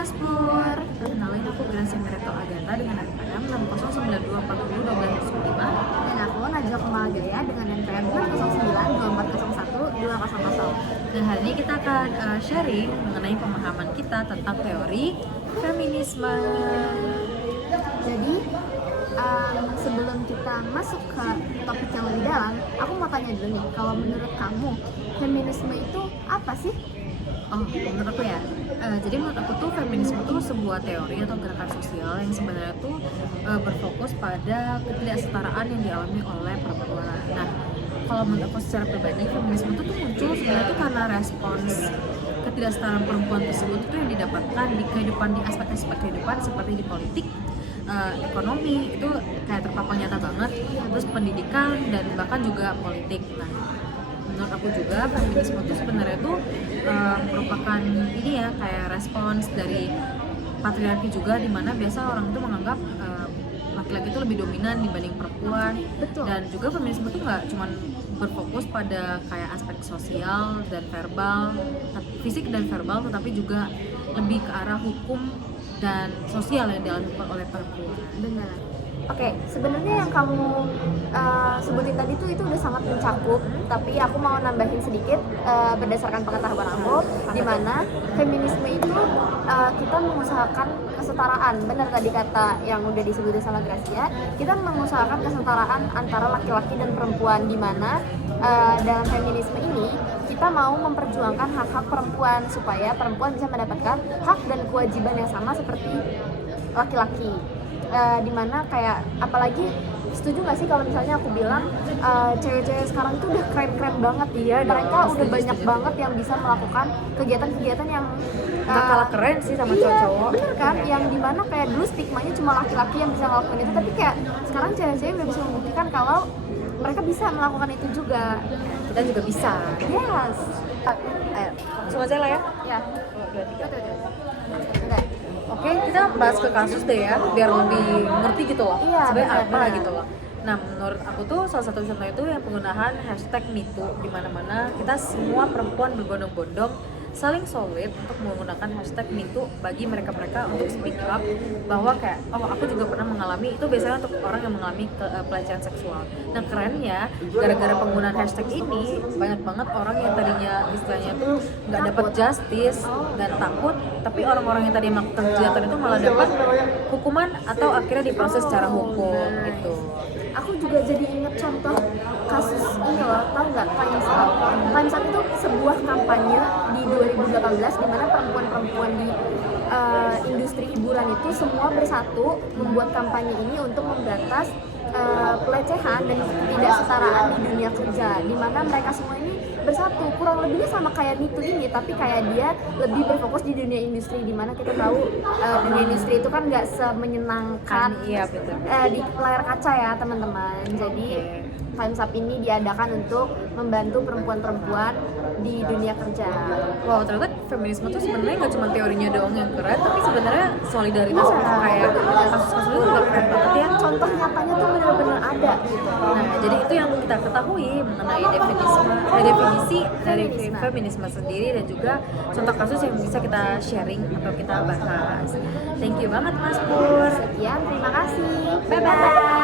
Mas Pur. Kenalin, aku Gracia Miracle Agatha dengan NPM 6092401205. Dan aku Najwa Kemalagaya dengan NPM 60924012000. Dan hari ini kita akan sharing mengenai pemahaman kita tentang teori feminisme. Jadi sebelum kita masuk ke topik yang lebih dalam, aku mau tanya dulu nih, kalau menurut kamu feminisme itu apa sih? Menurut aku ya, jadi menurut aku tuh feminisme tuh sebuah teori atau gerakan sosial yang sebenarnya tuh berfokus pada ketidaksetaraan yang dialami oleh perempuan. Nah, kalau menurut aku secara pribadi, feminisme itu tuh muncul sebenarnya tuh karena respons ketidaksetaraan perempuan tersebut itu yang didapatkan di kehidupan, di aspek-aspek kehidupan seperti di politik, ekonomi, itu kayak terpampang nyata banget, terus pendidikan dan bahkan juga politik. Nah, menurut aku juga feminisme itu sebenarnya tuh merupakan ini ya, kayak respons dari patriarki juga, dimana biasa orang itu menganggap laki-laki itu lebih dominan dibanding perempuan. Betul. Dan juga feminisme itu nggak cuma berfokus pada kayak aspek sosial dan verbal, fisik dan verbal, tetapi juga lebih ke arah hukum dan sosial yang dialami oleh perempuan. Benar. Oke, sebenarnya yang kamu sebutin tadi tuh itu udah sangat mencakup, tapi aku mau nambahin sedikit berdasarkan pengetahuan aku, di mana feminisme itu kita mengusahakan kesetaraan. Benar tadi kata yang udah disebutin sama Gracia, kita mengusahakan kesetaraan antara laki-laki dan perempuan, di mana dalam feminisme ini kita mau memperjuangkan hak-hak perempuan supaya perempuan bisa mendapatkan hak dan kewajiban yang sama seperti laki-laki. Dimana kayak, apalagi setuju gak sih kalau misalnya aku bilang cewek-cewek sekarang itu udah keren-keren banget, mereka udah banyak banget yang bisa melakukan kegiatan-kegiatan yang Gak kalah keren sih sama cowok-cowok. bener kan, yang dimana kayak dulu stigmanya cuma laki-laki yang bisa melakukan itu, tapi kayak sekarang cewek-cewek udah bisa membuktikan kalau mereka bisa melakukan itu juga. Kita juga bisa. Yes. Ayo, langsung aja lah ya. Ya. 2, 3. Enggak. Oke, kita bahas ke kasus deh ya, biar lebih ngerti gitu loh, Iya, sebenarnya apa benar. gitu loh. Nah, menurut aku tuh salah satu contoh itu yang penggunaan hashtag #MeToo, di mana-mana kita semua perempuan berbondong-bondong saling solid untuk menggunakan hashtag #MeToo bagi mereka-mereka untuk speak up bahwa kayak, oh aku juga pernah mengalami itu, biasanya untuk orang yang mengalami pelecehan seksual. Nah, kerennya gara-gara penggunaan hashtag ini banyak banget orang yang tadinya istilahnya tuh nggak dapat justice dan takut, tapi orang-orang yang tadi melakukan kejahatan itu malah dapat hukuman atau akhirnya diproses secara hukum gitu. Aku juga jadi inget contoh kasus ini loh, tau nggak, Times Up. Times Up itu sebuah kampanye di 2018 di mana perempuan-perempuan di industri hiburan itu semua bersatu membuat kampanye ini untuk memberantas pelecehan dan ketidaksetaraan di dunia kerja, di mana mereka semua ini bersatu, kurang lebihnya sama kayak MeToo ini, tapi kayak dia lebih berfokus di dunia industri, di mana kita tahu dunia industri itu kan nggak semenyenangkan Iya, betul. di layar kaca ya teman-teman. Jadi Times Up ini diadakan untuk membantu perempuan-perempuan di dunia kerja. Wow, ternyata feminisme tuh sebenarnya nggak cuma teorinya doang yang keren, tapi sebenarnya solidaritas kayak kasus-kasus itu juga keren banget ya. Contoh nyatanya tuh benar-benar ada gitu. Nah, jadi itu yang kita ketahui mengenai definisi dari feminisme sendiri, dan juga contoh kasus yang bisa kita sharing atau kita bahas. Thank you banget Mas Pur. Sekian, terima kasih. Bye bye.